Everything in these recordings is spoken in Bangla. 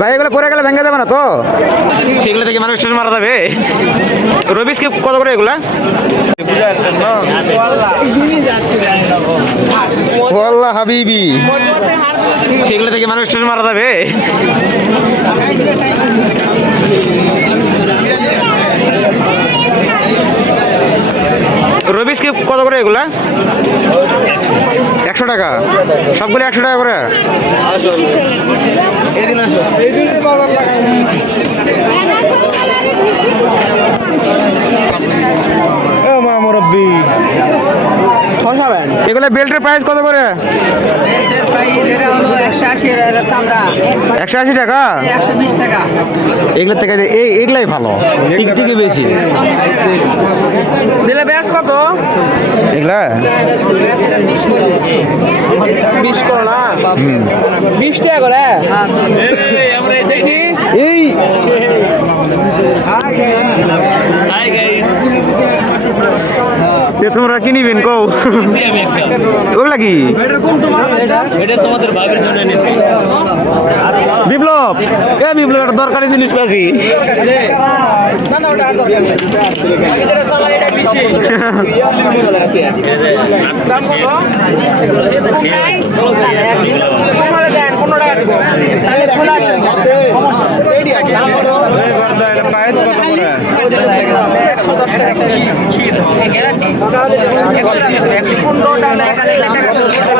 ভাই এগুলো পরে গেলে ভেঙে যাবে না তো? এগুলো থেকে মানুষ মারা যাবে। রবিস কি কত করে এগুলা? ওয়াল্লাহ হাবিবি, এগুলো থেকে মানুষ মারা যাবে। রবিস কি কত করে এগুলা? 100 টাকা সবগুলো, 100 টাকা করে। মুরব্বী এগুলো বেল্টের প্রাইস কত করে? 180 টাকা, 120 টাকা। এগুলোর থেকে এগুলাই ভালো, থেকে বেশি। দিলে ব্যাস কত? এগুলা 20 করো না, 20 টাকা করে। দেখি এই তোমরা কি নিবেন কও? ওগুলা কি? বিপ্লব, এ বিপ্লব একটা দরকারি জিনিস পাচ্ছি।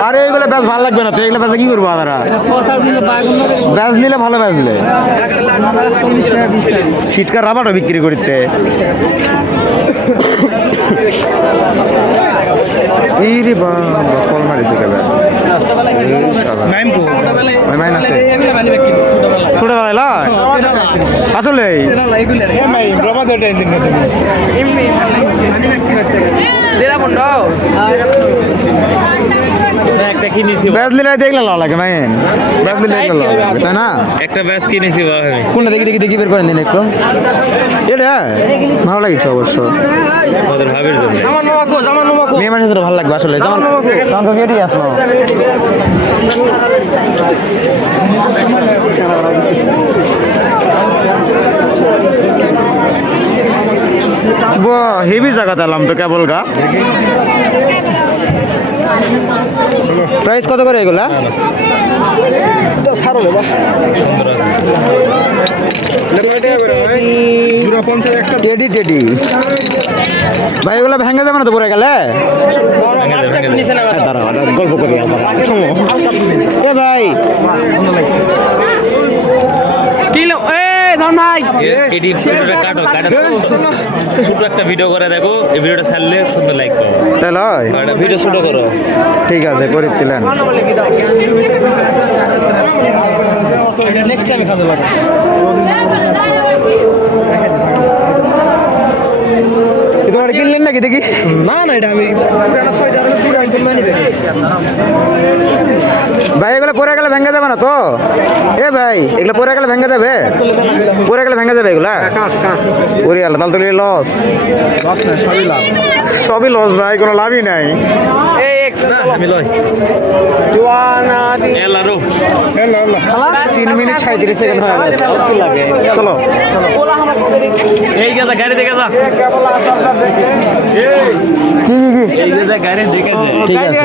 আরে এগুলো ব্যাস ভালো লাগবে না তো, এগুলো ব্যাস কি করবো? আদারা ব্যাস নিলে ভালো, ব্যাস নিলে সিটকার রাবারও বিক্রি করতে। এই রে বাবা, কল মারিছে কেবে ছোটবেলা আসলে ব্যাস নিলে দেখলে লাগে মাইন, ব্যাস নিলে তাই না? একটা ব্যাস কিনেছি কোনটা দেখি দেখি দেখি বের করেন দিন একটু। এটা ভালো লাগছে অবশ্য, আমাদের ভাবের জন্য। মেয়ে মানুষের ভালো লাগবে আসলে। যেমন কেটে আসলো হেভি জায়গা দিলাম তো কেবল গা। প্রাইস কত করে এগুলা? টেডি টেডি ভাই এগুলো ভেঙে যাবে না তো পরে গেলে? গল্প করি এ ভাই কিলো ছোট একটা ভিডিও করে দেখো, এই ভিডিওটা ছাড়লে সুন্দর লাইক পাবো। তাহলে ভিডিও ছোট করো, ঠিক আছে করে দিলেন। নেক্সট টাইম খাওয়া যাবে। তোমার কিনলেন নাকি দেখি? না না, এটা আমি ভাই এগুলো পরে গেলে ভেঙে যাবে না তো? এ ভাই এগুলো পরে গেলে ভেঙে যাবে? পরে গেলে ভেঙে যাবে এগুলা? ওরে আল্লাহ, তাহলে তো লস। সবই লস ভাই, কোনো লাভই নাই। 3 মিনিট 37 সেকেন্ড হয়ে গেছে। চলো এই গেছে গাড়ি দেখে যা, এই যে গাড়ি দেখে যা। ঠিক আছে।